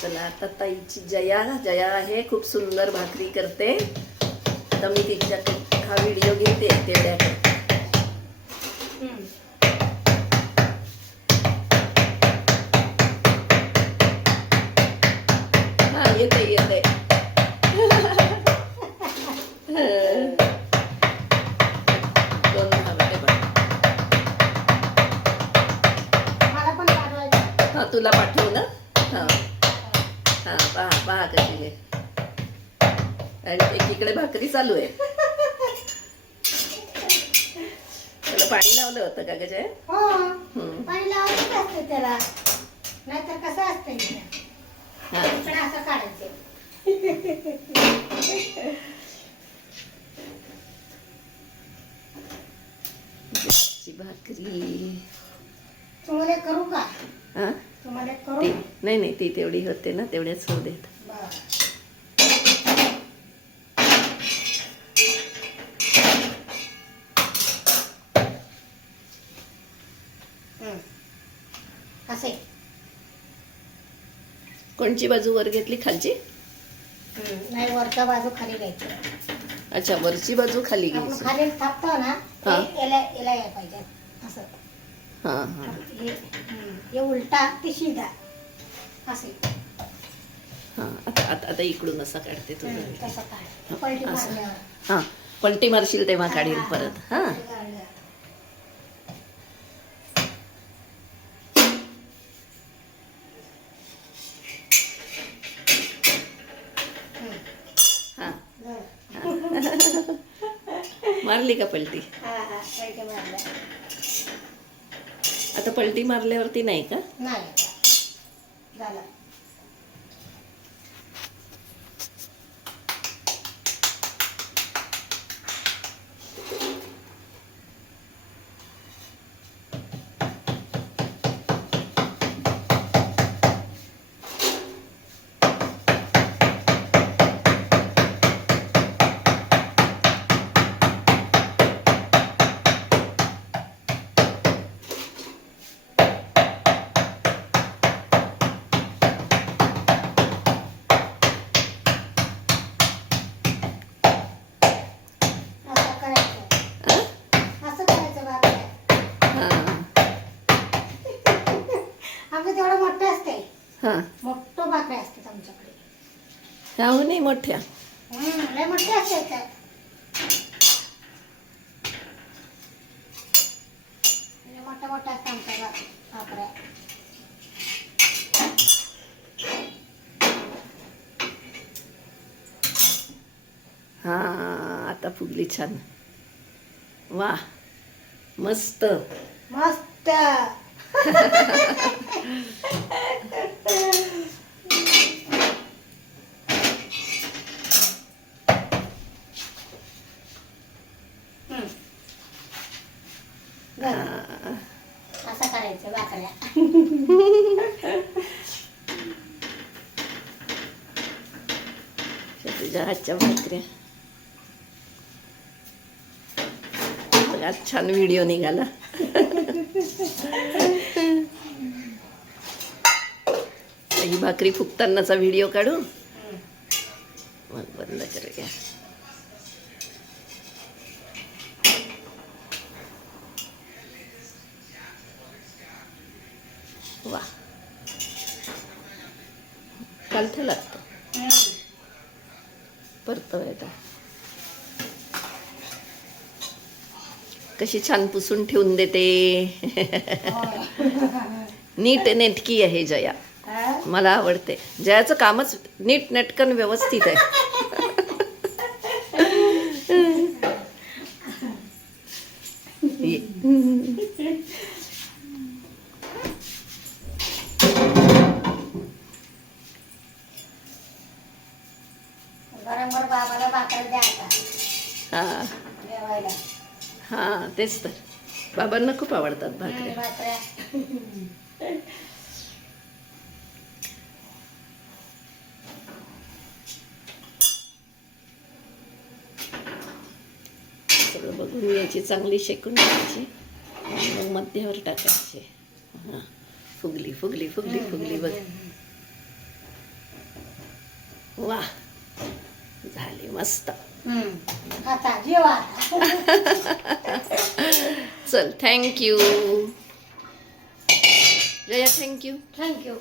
चला आता ताईची जया आहे, खूप सुंदर भाकरी करते. आता मी तिच्या हा व्हिडिओ घेते तेवढ्या करते. हा येते येते. दोन भाकरी बघ. हा तुला पाठवू ना. हा हा पहा कशी आहे. आणि एकीकडे भाकरी चालू आहे. त्याला पाणी लावलं होतं का गं जय? पाणी लावायचं असतं त्याला, नाहीतर कसं असतं इकडे असं काढायचं. भाकरी तुम्हाला करू का? हा तुम्हाला करू? नाही ती तेवढी होते ना, तेवढ्याच होऊ देत. असे कोणची बाजू वर घेतली, खालची? नाही, वरचा बाजू खाली घ्यायची. अच्छा, वरची बाजू खाली आपण घ्यायची. खाली थापतो ना, याला यायला पाहिजे असं. हा हा हे उलटा ते सीधा असे. हा आता इकडून असा काढते तुझं. तसं काढ. पलटी मारल्यावर. हा पलटी मारशील तेव्हा काढील परत. हा मारली का पलटी? पलटी मारल्या. आता पलटी मारल्यावरती नाही का? नाही झालं. मोठं भाकरी असतात आमच्याकडे. ह्याहून नाही मोठ्या. लय मोठे असतात. मोठ्या मोठ्या असतात आमच्या भाकऱ्या. हा आता फुगली छान. वा मस्त मस्त. असं करायचं भाकऱ्या. तुझ्या हातच्या भाकऱ्या. आज छान व्हिडिओ निघाला. ही भाकरी फुगतानाचा व्हिडिओ काढू. मग बंद करूया. वा कालथं लागतं परतवायला. कशी छान पुसून ठेवून देते. नीट नेटकी आहे जया. मला आवडते. जयाचं कामच नीट नेटकन व्यवस्थित आहे. गरम बाबाला भाकर द्या आता. हा जेवायला. हा तेच तर. बाबांना खूप आवडतात भाकऱ्या. सगळं बघून याची चांगली शेकून घ्यायची. मग मध्यावर टाकायचे. हां फुगली फुगली फुगली फुगली बघ. वा झाली मस्त. आता जेवा आता. चल थँक्यू जया, थँक्यू. थँक्यू.